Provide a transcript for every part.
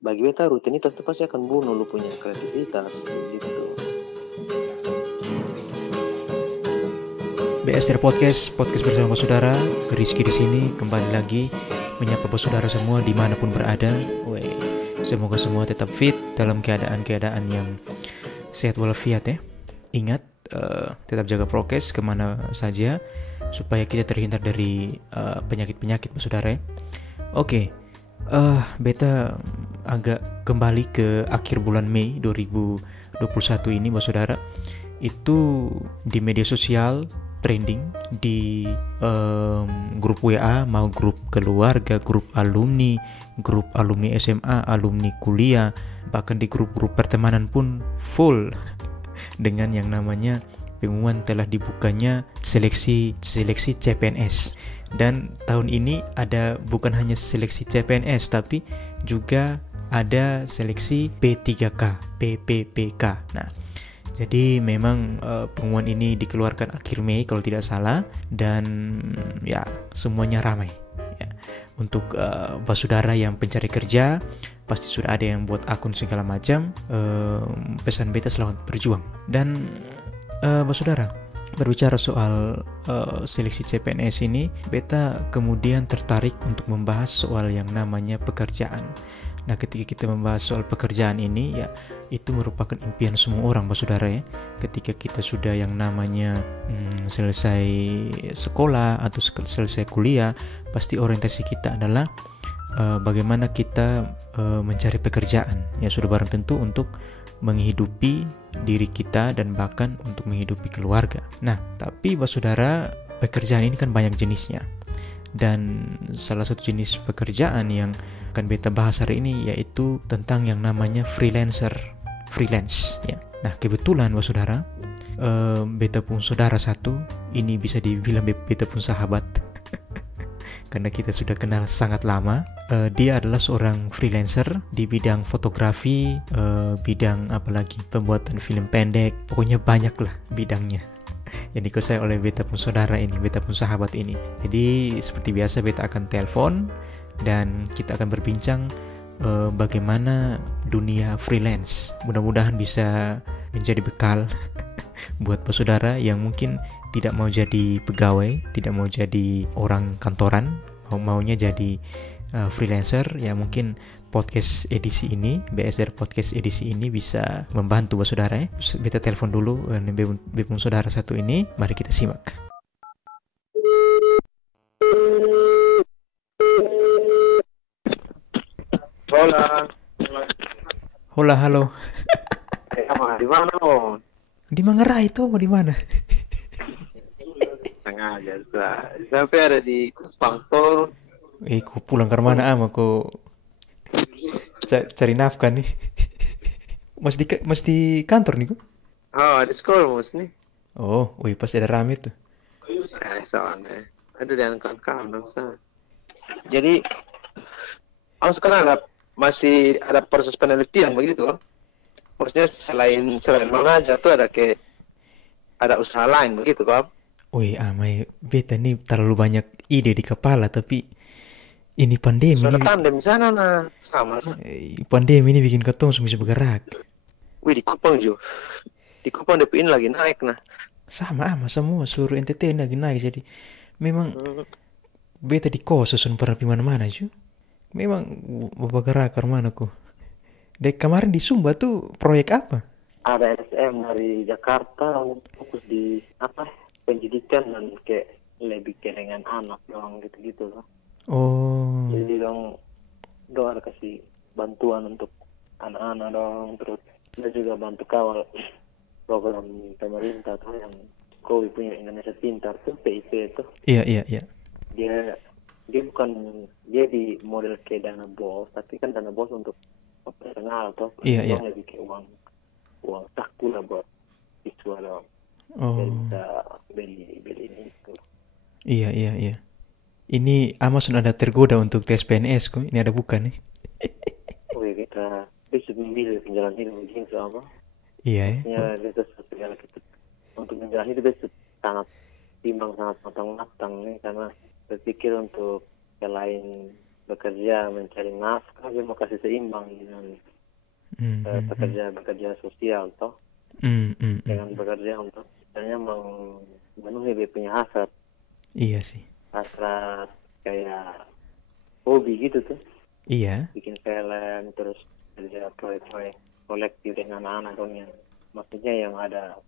bagi beta rutinitas itu pasti akan bunuh lu punya kreativitas gitu. BSR Podcast bersama saudara. Rizky di sini kembali lagi menyapa saudara semua dimanapun berada. Semoga semua tetap fit dalam keadaan yang sehat walafiat ya. Ingat, tetap jaga prokes kemana saja supaya kita terhindar dari penyakit-penyakit saudara ya. Oke, beta agak kembali ke akhir bulan Mei 2021 ini saudara. Itu di media sosial trending di grup WA, mau grup keluarga, grup alumni SMA, alumni kuliah, bahkan di grup-grup pertemanan pun full dengan yang namanya pengumuman telah dibukanya seleksi CPNS. Dan tahun ini ada bukan hanya seleksi CPNS tapi juga ada seleksi P3K, PPPK. Nah, jadi memang pengumuman ini dikeluarkan akhir Mei kalau tidak salah, dan ya semuanya ramai. Ya. Untuk saudara yang pencari kerja, pasti sudah ada yang buat akun segala macam. Pesan beta selamat berjuang. Dan saudara, berbicara soal seleksi CPNS ini, beta kemudian tertarik untuk membahas soal yang namanya pekerjaan. Nah, ketika kita membahas soal pekerjaan ini, ya itu merupakan impian semua orang, saudara ya. Ketika kita sudah yang namanya selesai sekolah atau selesai kuliah, pasti orientasi kita adalah bagaimana kita mencari pekerjaan. Ya sudah barang tentu untuk menghidupi diri kita dan bahkan untuk menghidupi keluarga. Nah, tapi saudara, pekerjaan ini kan banyak jenisnya. Dan salah satu jenis pekerjaan yang akan beta bahas hari ini yaitu tentang yang namanya freelance ya. Nah, kebetulan saudara, beta pun saudara satu ini bisa dibilang beta pun sahabat karena kita sudah kenal sangat lama. Dia adalah seorang freelancer di bidang fotografi, bidang apalagi pembuatan film pendek, pokoknya banyak lah bidangnya yang dikuasai oleh beta pun saudara ini, beta pun sahabat ini. Jadi seperti biasa beta akan telepon dan kita akan berbincang bagaimana dunia freelance. Mudah-mudahan bisa menjadi bekal buat saudara yang mungkin tidak mau jadi pegawai, tidak mau jadi orang kantoran, maunya jadi freelancer. Ya mungkin podcast edisi ini, BSR podcast edisi ini bisa membantu saudara ya. Beta telepon dulu bepung saudara satu ini, mari kita simak. Hola, halo. Di mana lo? Di Manggarai itu mau di mana? Sengaja sampai ada di Kupang tol. Ku pulang ke mana aku cari nafkah nih. Masih di kantor nih ku? Oh, di sekolah mus nih. Oh, wih pasti ada rame tuh. Soalnya ada dengan kawan-kawan bangsa. Jadi, sekarang masih ada proses penelitian begitu. Maksudnya selain mengajar tuh ada usaha lain begitu kan? Wih, amai beta nih terlalu banyak ide di kepala, tapi ini pandemi Sudah ini, tandem di sana sama. pandemi ini bikin ketong semua bisa bergerak. Wih di Kupang juga. Di Kupang DP ini lagi naik nah. Sama semua seluruh NTT lagi naik, jadi memang beta di kos susun pernah di mana-mana cuy. Memang bergerak ke mana ku. Dek kemarin di Sumba tuh proyek apa? Ada SM dari Jakarta fokus di pendidikan dan lebih dengan anak doang gitu-gitu loh. Oh. Jadi dong ada kasih bantuan untuk anak-anak dong, terus kita juga bantu kawal program pemerintah tuh yang Kowi punya Indonesia Pintar tuh PIP itu. Iya. Dia bukan dia di model kayak dana bos, tapi kan dana bos untuk personal tuh. Iya. Lebih kayak uang saku lah buat siswa dong. Oh. Jadi bisa beli ini itu. Iya. Ini Amazon ada tergoda untuk tes PNS kok. Ini ada bukan nih? Oke, kita bisa memilih penjalan hidup begini sama. Iya ya. Kita segala kita untuk menjalani itu bisa sangat timbang, sangat matang-matang nih, karena berpikir untuk selain bekerja mencari nafkah, dia mau kasih seimbang dengan bekerja sosial toh, dengan bekerja untuk misalnya memenuhi dia punya hasrat. Iya sih. Hasrat kayak hobi gitu tuh, Iya. bikin film, terus kerja proyek-proyek kolektif dengan anak-anak dong, yang maksudnya yang ada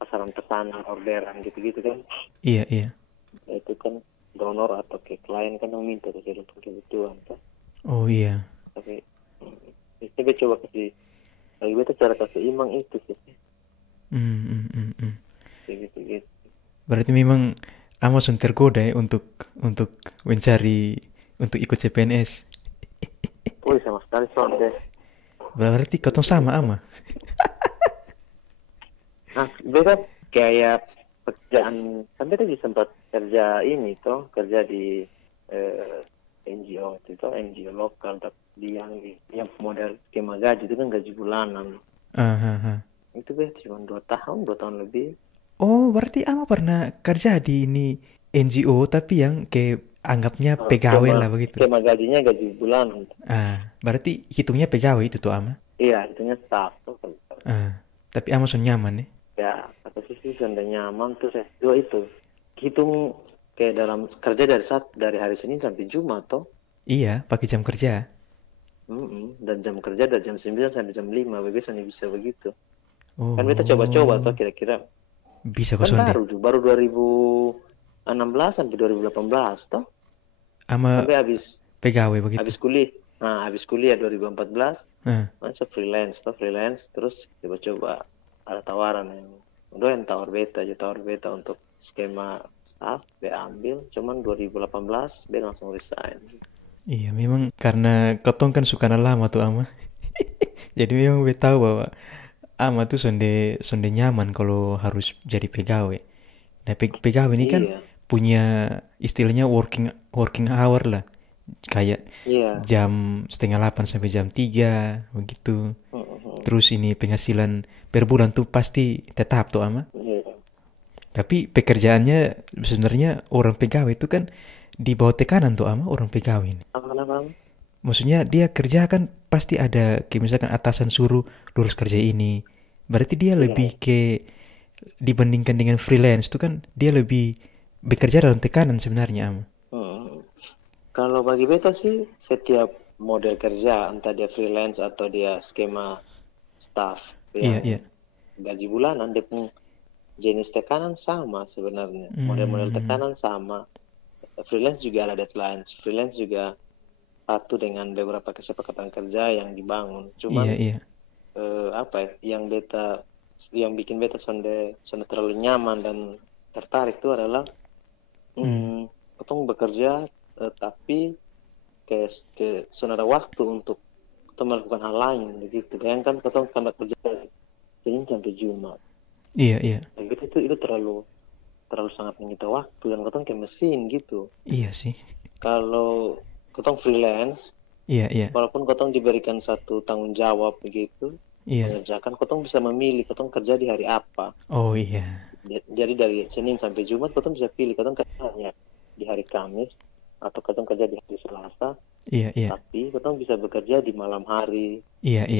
pasaran pesanan, orderan gitu-gitu kan. Iya, iya. Itu kan donor atau klien kan yang minta sesuai dengan kebutuhan toh. Oh iya. Tapi kita coba kasih lagi, beta cara kasih imbang itu sih, gitu. Berarti memang Amazon tergoda ya untuk mencari untuk ikut CPNS. Oh sama sekali soalnya. Berarti kau sama ama. Nah, beta kayak pekerjaan, kan beta juga sempat kerja ini toh, kerja di NGO itu, NGO lokal, tapi yang model skema gaji itu kan gaji bulanan. Itu beta cuma 2 tahun lebih. Oh, berarti ama pernah kerja di ini NGO tapi yang kayak anggapnya pegawai lah begitu. Skema gajinya gaji bulanan. Berarti hitungnya pegawai itu tuh ama. Iya, hitungnya staff tuh. Tapi ama nyaman ya. Ya, kata sih sudah nyaman tuh saya. Dua itu hitung kayak dalam kerja dari hari Senin sampai Jumat toh. Iya, pakai jam kerja. Dan jam kerja dari jam 9 sampai jam 5 biasanya bisa begitu. Oh. Kan kita coba-coba toh kira-kira. Bisa kan baru 2016 sampai 2018 toh. Ama sampai habis pegawai begitu. Habis kuliah 2014. Masuk freelance terus coba-coba ada tawaran yang tawar beta untuk skema staff, be ambil, cuman 2018 be langsung resign. Iya, memang karena ketong kan suka lama tuh ama. Jadi memang be tahu bahwa ama tuh sonde nyaman kalau harus jadi pegawai. Nah, pegawai ini kan punya istilahnya working hour lah. Kayak jam 7:30 sampai jam 3 begitu. Terus ini penghasilan per bulan tuh pasti tetap tuh ama. Tapi pekerjaannya sebenarnya orang pegawai itu kan di bawah tekanan tuh ama, orang pegawai ini. Maksudnya dia kerja kan pasti ada kayak misalkan atasan suruh lurus kerja ini. Berarti dia lebih dibandingkan dengan freelance tuh kan dia lebih bekerja dalam tekanan sebenarnya ama. Kalau bagi beta sih setiap model kerja, entah dia freelance atau dia skema staff yang gaji bulanan, dia pun jenis tekanan sama sebenarnya. Model-model tekanan sama. Freelance juga ada deadline. Freelance juga patuh dengan beberapa kesepakatan kerja yang dibangun. Cuman yang bikin beta sonde terlalu nyaman dan tertarik itu adalah potong bekerja tapi sudah ada waktu untuk kita melakukan hal lain begitu. Bayangkan potong karena kerja Senin sampai Jumat. Iya. Itu terlalu sangat menyita waktu dan potong kayak mesin gitu. Iya sih. Kalau potong freelance, walaupun potong diberikan satu tanggung jawab begitu, mengerjakan, potong bisa memilih potong kerja di hari apa. Oh iya. Jadi dari Senin sampai Jumat potong bisa pilih potong kerjanya di hari Kamis atau potong kerja di hari Selasa. Iya. Tapi potong bisa bekerja di malam hari,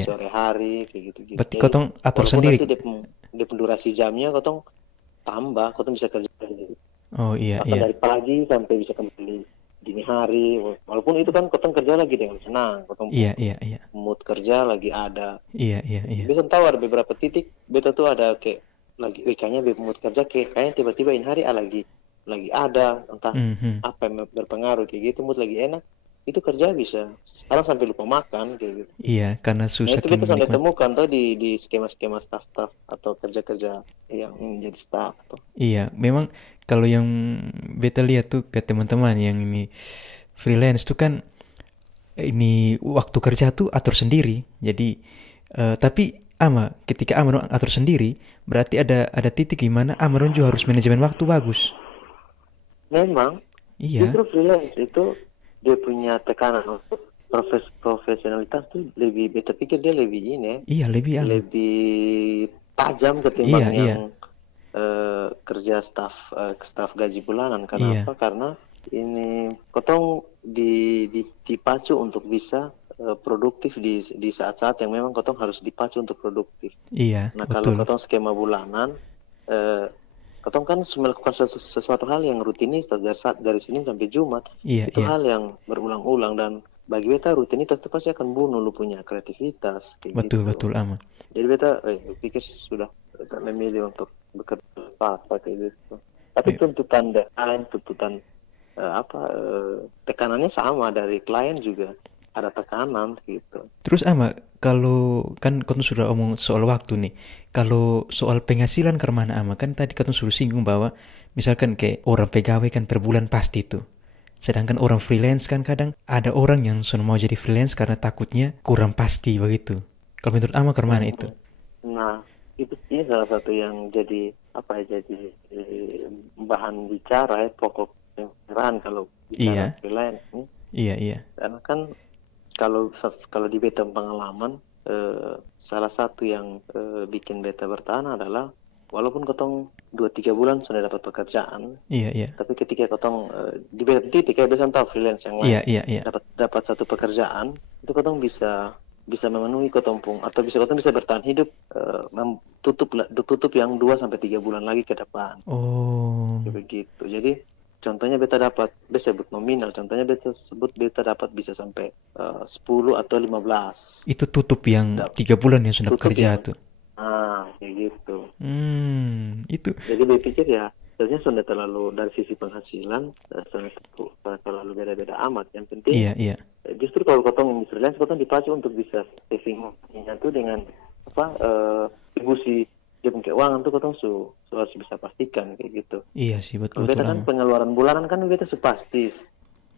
sore hari, kayak gitu-gitu. Berarti potong atur sendiri. Dia durasi jamnya potong tambah, potong bisa kerja Oh iya. dari pagi sampai bisa kembali dini hari. Walaupun itu kan potong kerja lagi dengan senang, potong mood kerja lagi ada. Iya. Bisa tahu ada beberapa titik beta tuh ada kayak lagi kayaknya mood kerja kayaknya tiba-tiba ini hari lagi ada, entah apa yang berpengaruh kayak gitu, mood lagi enak, itu kerja bisa sekarang sampai lupa makan kayak gitu. Iya, karena susah. Itu kita sampai temukan tuh di skema-skema staff atau kerja-kerja yang menjadi staff tuh. Iya, memang kalau yang beta lihat tuh ke teman-teman yang ini freelance tuh kan ini waktu kerja tuh atur sendiri. Jadi tapi ketika ama atur sendiri, berarti ada titik di mana ama juga harus manajemen waktu bagus. Memang. Iya. Justru freelance itu dia punya tekanan untuk profesionalitas tuh lebih, beta pikir dia lebih ini. Iya, lebih tajam ketimbang yang kerja staff gaji bulanan. Kenapa? Karena ini kotong dipacu untuk bisa produktif di saat-saat yang memang kotong harus dipacu untuk produktif. Iya, Nah, kalau betul. kotong skema bulanan, kotong kan melakukan sesuatu hal yang rutinitas dari Senin sampai Jumat. Iya, Itu iya. hal yang berulang-ulang dan bagi beta rutinitas itu pasti akan bunuh lu punya kreativitas kayak Betul, gitu. betul ama. Jadi beta pikir sudah beta memilih untuk bekerja apa kayak gitu. Tapi Me- tuntutan deadline, tuntutan tekanannya sama dari klien juga ada tekanan gitu. Terus ama, kalau kan kau sudah omong soal waktu nih. Kalau soal penghasilan ke mana ama? Kan tadi kau sudah singgung bahwa misalkan kayak orang pegawai kan per bulan pasti tuh. Sedangkan orang freelance kan kadang ada orang yang sudah mau jadi freelance karena takutnya kurang pasti begitu. Kalau menurut ama ke mana itu? Mhm. Nah, itu ini salah satu yang jadi jadi bahan bicara pokok pembicaraan kalau bicara Iya, freelance nih. iya, iya. Karena kan kalau di beta pengalaman salah satu yang bikin beta bertahan adalah walaupun kotong 2-3 bulan sudah dapat pekerjaan, Iya, iya. tapi ketika kotong di beta titik kayak biasanya tahu freelance yang Iya, lain iya, iya. dapat satu pekerjaan itu kotong bisa bisa memenuhi kotong pung atau kotong bisa bertahan hidup tutup yang 2-3 bulan lagi ke depan. Oh, Kayak begitu. Jadi contohnya beta dapat, beta sebut nominal, contohnya beta sebut beta dapat bisa sampai 10 atau 15. itu tutup yang Dap- 3 bulan yang sudah Tutup bekerja yang, tuh. kayak gitu. Itu. Jadi saya pikir ya, sebenarnya sudah terlalu dari sisi penghasilan, sudah terlalu beda-beda amat. Yang penting, Iya, iya. justru kalau kotong freelance, kotong dipacu untuk bisa saving-nya tuh dengan distribusi dia punya keuangan tuh kotong harus bisa pastikan kayak gitu. Iya sih, Kalau betul-betul beta kan ama. pengeluaran bulanan kan beta sepasti. Gitu.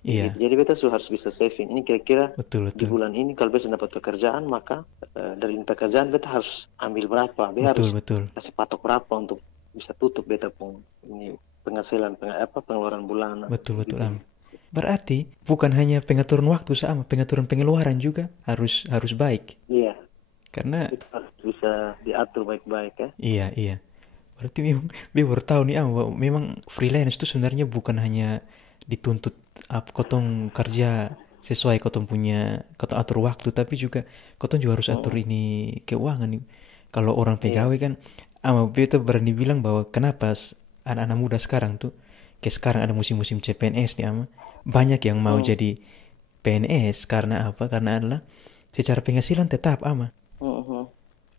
Iya, Jadi beta harus bisa saving. Ini kira-kira di betul-betul. bulan ini kalau beta dapat pekerjaan maka dari pekerjaan beta harus ambil berapa, beta harus Betul-betul. kasih patok berapa untuk bisa tutup beta pun ini penghasilan pengeluaran bulanan. Betul-betul Gitu. ama. Berarti bukan hanya pengaturan waktu sama, pengaturan pengeluaran juga harus baik. Iya, Karena itu harus bisa diatur baik-baik ya. iya, iya. Berarti memang baru tahu nih ama bahwa memang freelance itu sebenarnya bukan hanya dituntut kotong kerja sesuai kotong atur waktu, tapi juga kotong juga harus atur Mm-mm. ini keuangan nih. Kalau orang Iya. pegawai kan ama beta berani bilang bahwa kenapa anak-anak muda sekarang tuh kayak sekarang ada musim-musim CPNS nih ama banyak yang mau Mm. jadi PNS karena apa? Karena adalah secara penghasilan tetap ama. Mm-mm.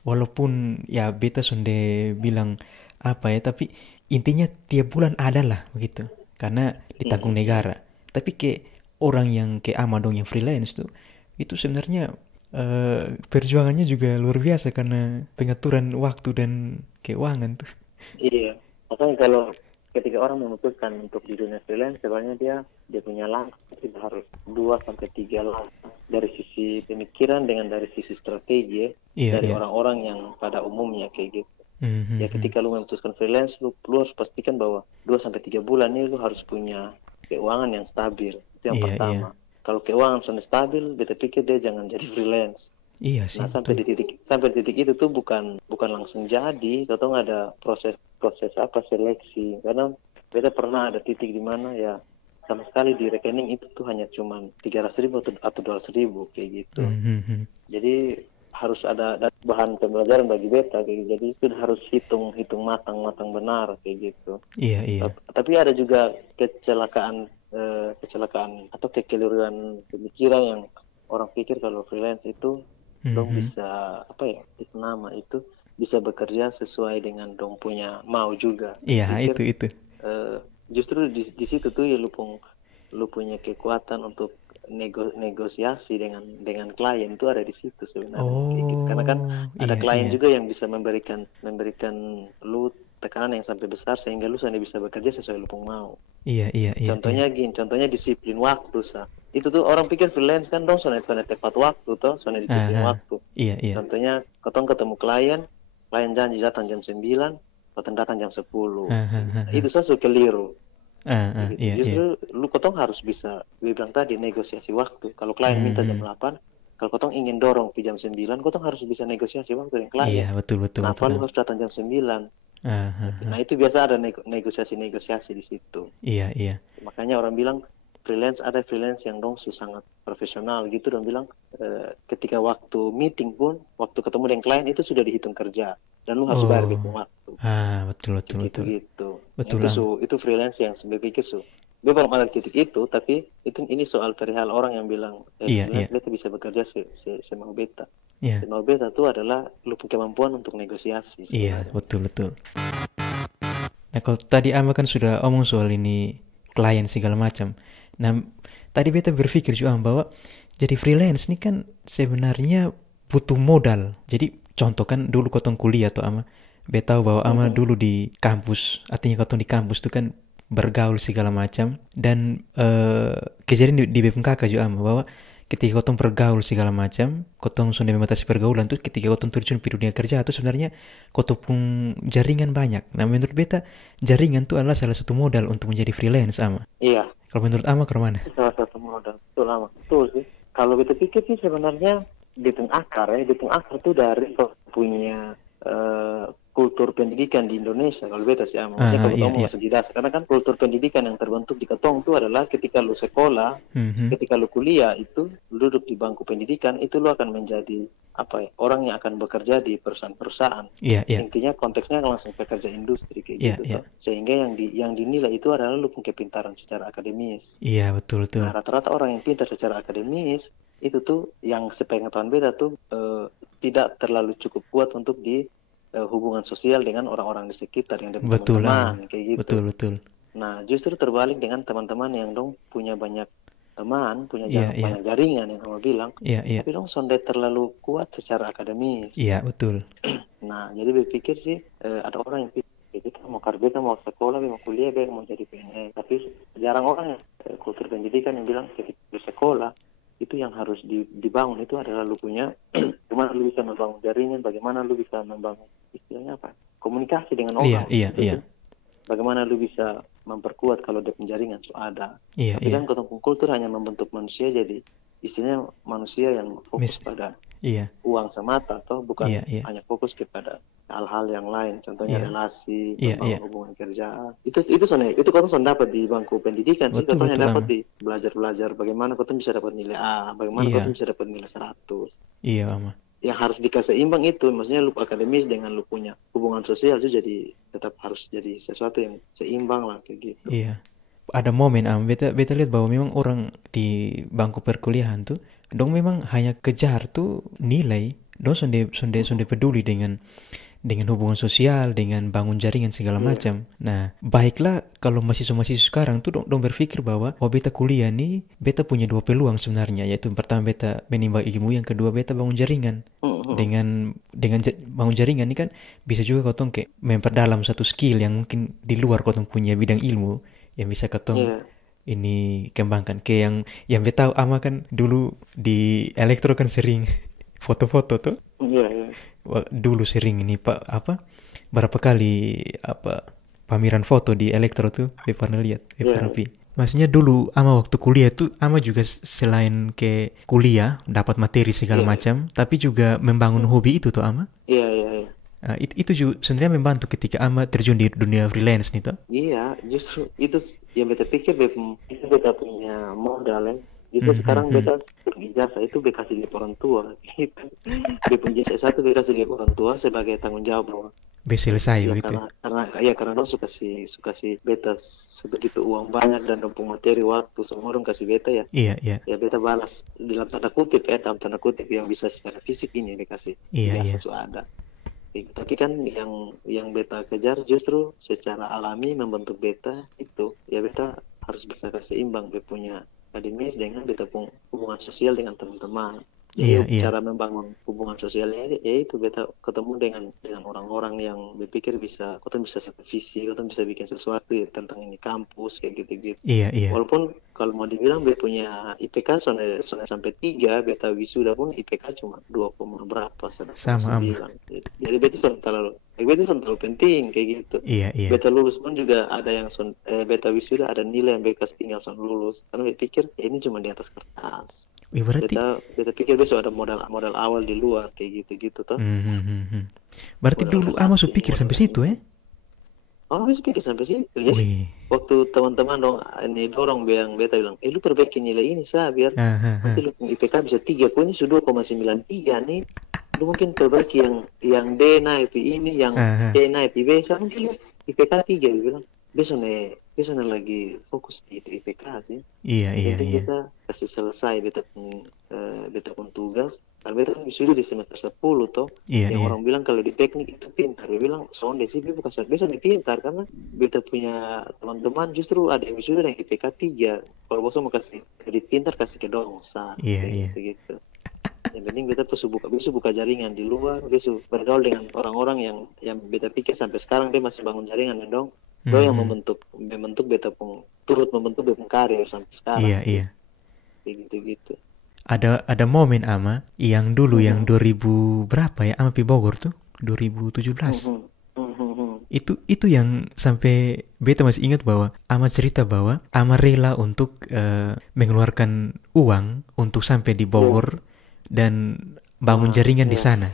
Walaupun ya beta sonde bilang apa ya, tapi intinya tiap bulan ada lah begitu. Karena ditanggung Mm-mm. negara. Tapi kayak orang yang kayak ama dong yang freelance tuh, itu sebenarnya perjuangannya juga luar biasa karena pengaturan waktu dan keuangan tuh. Iya, makanya kalau ketika orang memutuskan untuk di dunia freelance, sebenarnya dia punya langkah tidak harus 2-3 langkah dari sisi pemikiran dengan dari sisi strategi ya, Iya, dari iya. orang-orang yang pada umumnya kayak gitu. Ya Mhm. ketika lu memutuskan freelance, lu harus pastikan bahwa 2-3 bulan ini lu harus punya keuangan yang stabil. Itu yang Iya, iya. pertama. Kalau keuangan sudah stabil, beta pikir dia jangan jadi freelance. Iya sih, Nah, betul. sampai di titik itu tuh bukan langsung jadi, atau ada proses seleksi. Karena beda pernah ada titik di mana ya sama sekali di rekening itu tuh hanya cuman 300.000 atau 200.000 kayak gitu. Mhm. Jadi harus ada bahan pembelajaran bagi beta kayak gitu. Jadi sudah harus hitung matang benar kayak gitu. Iya, iya. Tapi ada juga kecelakaan atau kekeliruan pemikiran yang orang pikir kalau freelance itu dong Mhm. bisa itu nama itu bisa bekerja sesuai dengan dong punya mau juga. Iya, Pikir itu. justru di situ tuh ya lu punya kekuatan untuk negosiasi dengan klien itu ada di situ sebenarnya kayak gitu. Karena kan Oh, ada iya, klien iya. juga yang bisa memberikan lu tekanan yang sampai besar sehingga lu sampai bisa bekerja sesuai lu pun mau. Iya, iya, iya, iya. Contohnya disiplin waktu sa. Itu tuh orang pikir freelance kan dong soalnya tepat waktu toh, soalnya disiplin Aha. waktu. Iya, iya. Contohnya ketemu ketemu klien janji datang jam 9, ketemu datang jam 10. Nah, Hahaha. itu saya keliru. Gitu. Iya, iya. Justru lu kotong harus bisa, gue bilang tadi negosiasi waktu. Kalau klien minta jam Mhm. 8, kalau kotong ingin dorong ke jam 9, kotong harus bisa negosiasi waktu dengan Iya, klien. betul, betul, betul. Kenapa lu harus datang jam 9? Ah, ah, ah. Nah itu biasa ada negosiasi-negosiasi di situ. Iya, iya. Makanya orang bilang ada freelance yang dong sangat profesional gitu, dong bilang ketika waktu meeting pun, waktu ketemu dengan klien itu sudah dihitung kerja dan lu harus bayar Oh, bepung waktu. betul, betul, betul. Gitu-gitu. Nah, Betul, Am. itu freelance yang saya pikir dia belum ada titik itu, tapi ini soal perihal orang yang bilang Iya, iya, freelance beta bisa bekerja semau beta. iya, Semau beta itu adalah lu punya kemampuan untuk negosiasi iya, sebenarnya. betul, betul. Nah, kalau tadi Ama kan sudah omong soal ini klien segala macam. Nah, tadi beta berpikir juga Am, bahwa jadi freelance ini kan sebenarnya butuh modal. Jadi contoh kan dulu kotong kuliah atau Ama, beta tahu bahwa Ama Mhm. dulu di kampus, artinya kotong di kampus itu kan bergaul segala macam dan kejadian di BPMKK juga Ama, bahwa ketika kotong bergaul segala macam, kotong sudah membatasi pergaulan tuh ketika kotong terjun di dunia kerja itu sebenarnya kotong pun jaringan banyak. Nah, menurut beta jaringan tuh adalah salah satu modal untuk menjadi freelance Ama. Iya, Kalau menurut Ama ke mana? salah satu modal. Betul lama. Betul sih. Kalau kita pikir sih sebenarnya dihitung akar itu dari punya kultur pendidikan di Indonesia. Kalau beta sih, maksudnya kalau Iya, kamu iya. masuk di dasar, karena kan kultur pendidikan yang terbentuk di Ketong itu adalah ketika lu sekolah, Mhm. ketika lu kuliah itu lu duduk di bangku pendidikan itu lu akan menjadi orang yang akan bekerja di perusahaan-perusahaan. Iya, iya. Intinya konteksnya langsung pekerja industri kayak Iya, gitu iya. toh. Sehingga yang dinilai itu adalah lu punya kepintaran secara akademis. Iya, betul, betul. Nah, rata-rata orang yang pintar secara akademis itu tuh yang sepengetahuan beta tuh tidak terlalu cukup kuat untuk di hubungan sosial dengan orang-orang di sekitar yang Betul, Ama. teman-teman kayak gitu. Betul, betul. Nah, justru terbalik dengan teman-teman yang dong punya banyak teman, punya Iya, iya. banyak jaringan yang kamu bilang, Iya, iya. tapi dong sonde terlalu kuat secara akademis. Iya, betul. Nah, jadi berpikir sih ada orang yang pikir kita mau kerja, mau sekolah, mau kuliah, mau jadi PNS. Tapi jarang orang yang kultur pendidikan yang bilang ketika lu sekolah itu yang harus dibangun itu adalah lu punya bagaimana lu bisa membangun jaringan, bagaimana lu bisa membangun istilahnya apa? Komunikasi dengan Iya, orang. iya, Gitu iya. sih. Bagaimana lu bisa memperkuat kalau dia penjaringan ada. Iya, Tapi iya. kan ketemu kultur hanya membentuk manusia jadi istilahnya manusia yang fokus pada Iya, uang semata atau bukan iya, iya. hanya fokus kepada hal-hal yang lain, contohnya Iya. relasi, Iya, membangun iya. hubungan kerja. Itu kau dapat di bangku pendidikan sih, Betul, kau betul, dapat Ama. di belajar bagaimana kau bisa dapat nilai A, bagaimana kau Iya. bisa dapat nilai 100. Iya, Ama. Yang harus dikasih imbang itu, maksudnya lu akademis dengan lu punya hubungan sosial itu jadi tetap harus jadi sesuatu yang seimbang lah kayak gitu. Iya. Ada momen beta lihat bahwa memang orang di bangku perkuliahan tuh dong memang hanya kejar tuh nilai, dong sonde peduli dengan hubungan sosial, dengan bangun jaringan segala macam. Nah, baiklah kalau mahasiswa-mahasiswa sekarang tuh dong berpikir bahwa beta kuliah nih, beta punya dua peluang sebenarnya, yaitu pertama beta menimba ilmu, yang kedua beta bangun jaringan. Dengan bangun jaringan ini kan bisa juga kotong kayak memperdalam satu skill yang mungkin di luar kotong punya bidang ilmu yang bisa kotong Iya, ini kembangkan. Kayak yang beta tahu Ama kan dulu di elektro kan sering foto-foto tuh. iya, iya. Dulu sering ini Pak berapa kali pameran foto di elektro tuh pernah lihat Iya, pernah pi. Maksudnya dulu Ama waktu kuliah tuh Ama juga selain ke kuliah dapat materi segala iya, macam, tapi juga membangun hobi itu tuh Ama. iya, iya, iya. Itu juga sebenarnya membantu ketika Ama terjun di dunia freelance nih tuh. Iya, justru itu yang beta pikir itu beta punya modal ya. Justru sekarang beta berijazah itu beta kasih ke orang tua. Gitu. Beta punya ijazah satu beta kasih ke orang tua sebagai tanggung jawab bahwa Bisa selesai ya gitu. karena dong suka si beta sebegitu uang banyak dan dong materi waktu semua dong kasih beta ya. Iya, iya. Ya beta balas dalam tanda kutip yang bisa secara fisik ini dikasih Iya, ijazah iya. sudah ada. Tapi kan yang beta kejar justru secara alami membentuk beta itu ya beta harus bisa seimbang beta punya akademis dengan beta punya hubungan sosial dengan teman-teman. Iya, Jadi iya. cara membangun hubungan sosialnya yaitu beta ketemu dengan orang-orang yang berpikir bisa, kau bisa satu visi, kau bisa bikin sesuatu ya, tentang ini kampus kayak gitu-gitu. Iya, iya. Walaupun kalau mau dibilang beta punya IPK soalnya sampai 3, beta wisuda pun IPK cuma 2, berapa Sama, Am. 9. Jadi beta terlalu penting kayak gitu. Iya, iya. Beta lulus pun juga ada yang beta wisuda ada nilai yang beta tinggal lulus. Karena beta pikir ya ini cuma di atas kertas. Wih, berarti Beta pikir besok ada modal awal di luar kayak gitu-gitu toh. berarti Modal dulu Ama relasi, pikir sampai modal situ ini. Oh, bisa pikir sampai situ. Jadi Wih. waktu teman-teman dong ini dorong bilang beta bilang, lu perbaiki nilai ini biar nanti Hahaha. lu IPK bisa 3, kau ini sudah 2,93 nih. Lu mungkin perbaiki yang D naik ini, yang Hahaha. C naik B, mungkin lu IPK 3, dia bilang. Besok nih lagi fokus di IPK sih. Iya, Yang iya, penting iya. kita kasih selesai beta pun tugas. Karena beta kan wisuda di semester 10 toh. Iya, Yang iya. orang bilang kalau di teknik itu pintar. Dia bilang sonde sih, dia bukan sonde. Besok pintar karena beta punya teman-teman justru ada yang wisuda dengan IPK 3. Kalau bosnya mau kasih kredit pintar, kasih ke dong. Iya, Kayak iya. gitu-gitu. Yang penting beta besok buka jaringan di luar, besok bergaul dengan orang-orang yang beta pikir sampai sekarang dia masih bangun jaringan ya dong. Do yang Mhm. membentuk beta pun turut membentuk beta pun karir sampai sekarang Iya, sih. iya. Kayak gitu-gitu. Ada momen ama yang dulu yang Mhm. 2000 berapa ya ama pi Bogor tuh 2017. Mhm. Mhm. Itu yang sampai beta masih ingat bahwa ama cerita bahwa ama rela untuk mengeluarkan uang untuk sampai di Iya. Bogor dan bangun jaringan di Iya. sana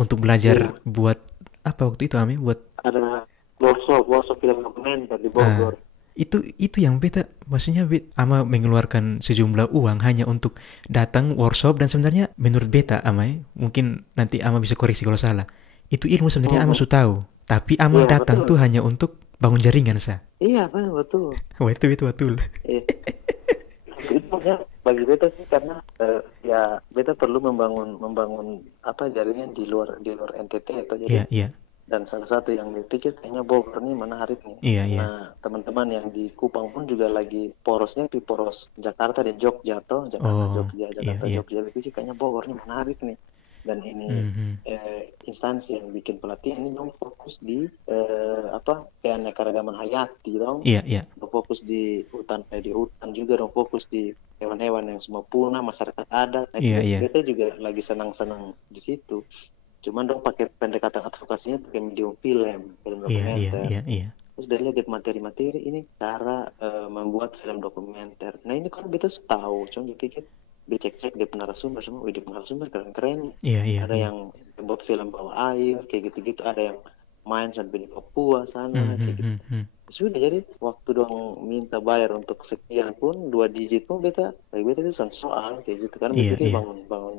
untuk Iya. belajar buat apa waktu itu Ami buat Ada workshop film dokumenter di ah Bogor. itu yang beta maksudnya ama mengeluarkan sejumlah uang hanya untuk datang workshop dan sebenarnya menurut beta ama mungkin nanti ama bisa koreksi kalau salah itu ilmu sebenarnya ama Mhm. sudah tahu tapi ama Iya, datang tuh betul. hanya untuk bangun jaringan sa. Iya, betul. Wah itu betul. Iya. Itu maksudnya bagi beta sih karena ya beta perlu membangun apa jaringan di luar NTT atau jadi Iya, iya, dan salah satu yang dipikir kayaknya Bogor nih menarik nih iya, iya. karena teman-teman yang di Kupang pun juga lagi porosnya di poros Jakarta dan Jogja atau Jakarta Oh, Jogja iya, Jakarta iya. Jogja dipikir kayaknya Bogor nih menarik nih dan ini Mhm. instansi yang bikin pelatihan ini dong fokus di apa keanekaragaman hayati dong Iya, iya. fokus di hutan juga dong fokus di hewan-hewan yang semua punah masyarakat adat nah, Iya, itu iya. beta juga lagi senang-senang di situ cuman dong pakai pendekatan advokasinya pakai medium film Iya, iya, dokumenter iya, iya. terus dari lihat materi-materi ini cara membuat film dokumenter nah ini kan beta tahu cuma dipikir dicek-cek di narasumber semua di narasumber keren-keren Iya, iya, ada iya. yang membuat film bawah air kayak gitu-gitu ada yang main sampai di Papua sana Mhm, kayak gitu mhm, mhm. sudah jadi waktu dong minta bayar untuk sekian pun 2 digit pun beta itu soal kayak gitu karena Iya, berpikir iya.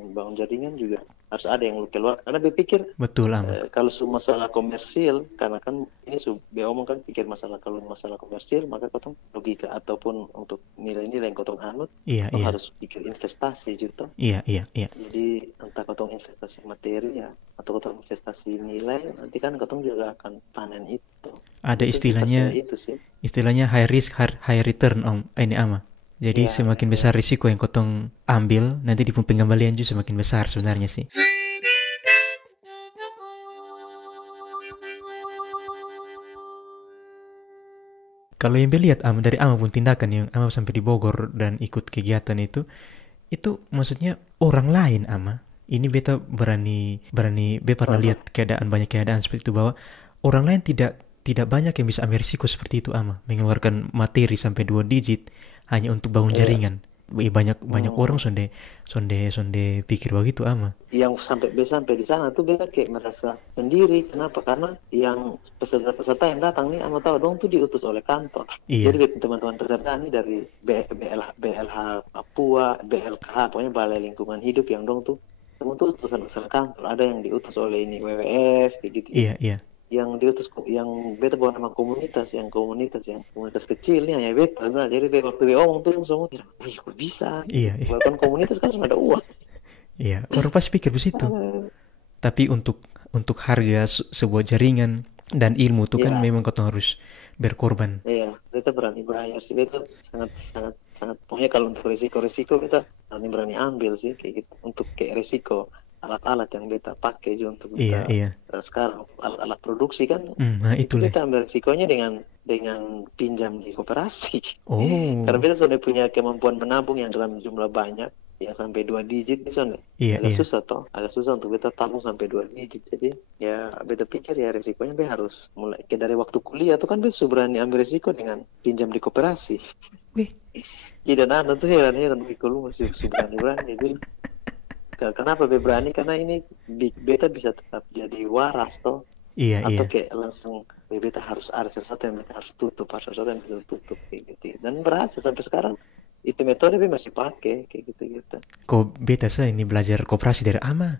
bangun jaringan juga harus ada yang keluar karena berpikir Betul ama. kalau masalah komersil karena kan ini dia omong kan pikir kalau masalah komersil maka kotong logika ataupun untuk nilai-nilai yang kotong anut Iya, kotong iya. harus pikir investasi gitu Iya, iya, iya. jadi entah kotong investasi materi ya atau kotong investasi nilai nanti kan kotong juga akan panen itu Ada itu sih percaya istilahnya itu sih high risk high return om ini ama. Jadi ya semakin ya besar risiko yang kotong ambil, nanti di pengembalian juga semakin besar sebenarnya sih. Kalau yang lihat ama dari ama pun tindakan yang ama sampai di Bogor dan ikut kegiatan itu maksudnya orang lain ama. Ini beta berani beta pernah Aha. lihat banyak keadaan seperti itu bahwa orang lain tidak banyak yang bisa ambil risiko seperti itu ama, mengeluarkan materi sampai 2 digit hanya untuk bangun Iya. jaringan. Banyak banyak orang Hmm. sonde sonde sonde pikir begitu ama. Yang sampai di sana tuh beta kayak merasa sendiri. Kenapa? Karena yang peserta-peserta yang datang nih, ama tahu dong tuh diutus oleh kantor. Jadi Iya, teman-teman peserta nih dari BLH Papua, BLKH, pokoknya Balai Lingkungan Hidup yang dong tuh semua tuh utusan kantor. Ada yang diutus oleh ini WWF, kayak gitu-gitu. iya, iya, Yang diutus yang beta bawa nama yang komunitas kecil nih hanya beta. Nah, jadi waktu dia ngomong tuh yang semua kira, wih kok bisa? iya, iya, Bahkan komunitas kan sudah ada uang. iya. Orang pasti pikir begitu. Tapi untuk harga sebuah jaringan dan ilmu itu kan Ya, memang kau harus berkorban. iya, beta berani bayar sih. Beta sangat sangat sangat. Pokoknya kalau untuk resiko beta berani ambil sih kayak gitu. Untuk kayak resiko alat-alat yang beta pakai juga untuk Iya, beta iya. sekarang alat-alat produksi kan Nah itu itu leh. beta ambil resikonya dengan pinjam di koperasi. Karena Oh, beta sudah punya kemampuan menabung yang dalam jumlah banyak yang sampai 2 digit misalnya iya, agak iya. susah toh agak susah untuk beta tabung sampai 2 digit jadi ya beta pikir ya resikonya beta harus mulai kayak dari waktu kuliah tuh kan beta sudah berani ambil resiko dengan pinjam di koperasi Wih, jadi anak tuh heran-heran lu masih berani-berani jadi kenapa beta berani karena ini beta bisa tetap jadi waras toh iya, atau iya. kayak langsung beta harus ada sesuatu yang beta harus tutup, harus sesuatu yang bisa tutup kayak gitu. Dan berhasil sampai sekarang itu metode beta masih pakai kayak gitu. Kok beta ini belajar koperasi dari ama.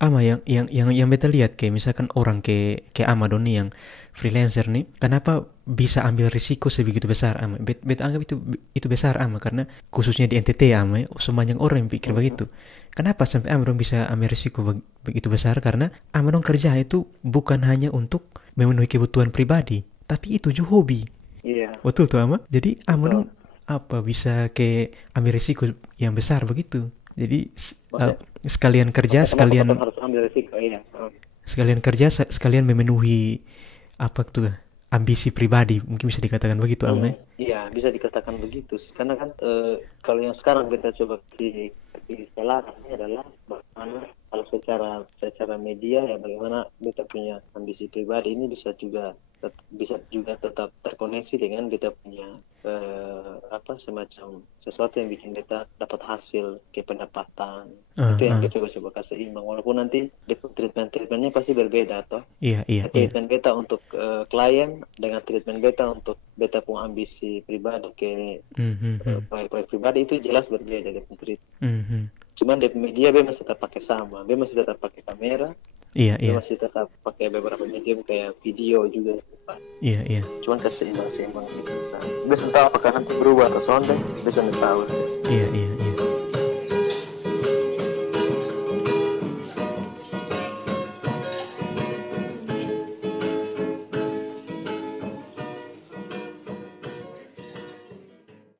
Ama yang beta lihat kayak misalkan orang kayak Ama Doni yang freelancer nih, kenapa bisa ambil risiko sebegitu besar Ama? Beta anggap itu besar Ama, karena khususnya di NTT Ama, sebanyak orang yang pikir begitu. Kenapa sampai Ama dong bisa ambil risiko begitu besar? Karena Ama dong kerja itu bukan hanya untuk memenuhi kebutuhan pribadi, tapi itu juga hobi. Iya. Betul tuh Ama. Jadi Ama dong apa bisa kayak ambil risiko yang besar begitu. Jadi sekalian kerja, sekalian harus ambil risiko, iya. Sekalian kerja, sekalian memenuhi apa tuh ambisi pribadi, mungkin bisa dikatakan begitu Ame. Iya, bisa dikatakan begitu. Karena kan kalau yang sekarang kita coba istilahnya adalah bagaimana kalau secara media ya, bagaimana kita punya ambisi pribadi ini bisa juga tetap terkoneksi dengan kita punya semacam sesuatu yang bikin kita dapat hasil kayak pendapatan. Itu yang kita coba kasih imbang, walaupun nanti treatmentnya pasti berbeda toh. Iya. Treatment beta untuk klien dengan treatment beta untuk beta punya ambisi pribadi ke proyek pribadi itu jelas berbeda dengan treatment. Cuman di media be masih tetap pakai sama, be masih tetap pakai kamera. Be masih tetap pakai beberapa medium kayak video juga. Iya. Cuman keseimbang gitu. Be tahu apakah nanti berubah atau sonde, be sudah tahu. Iya.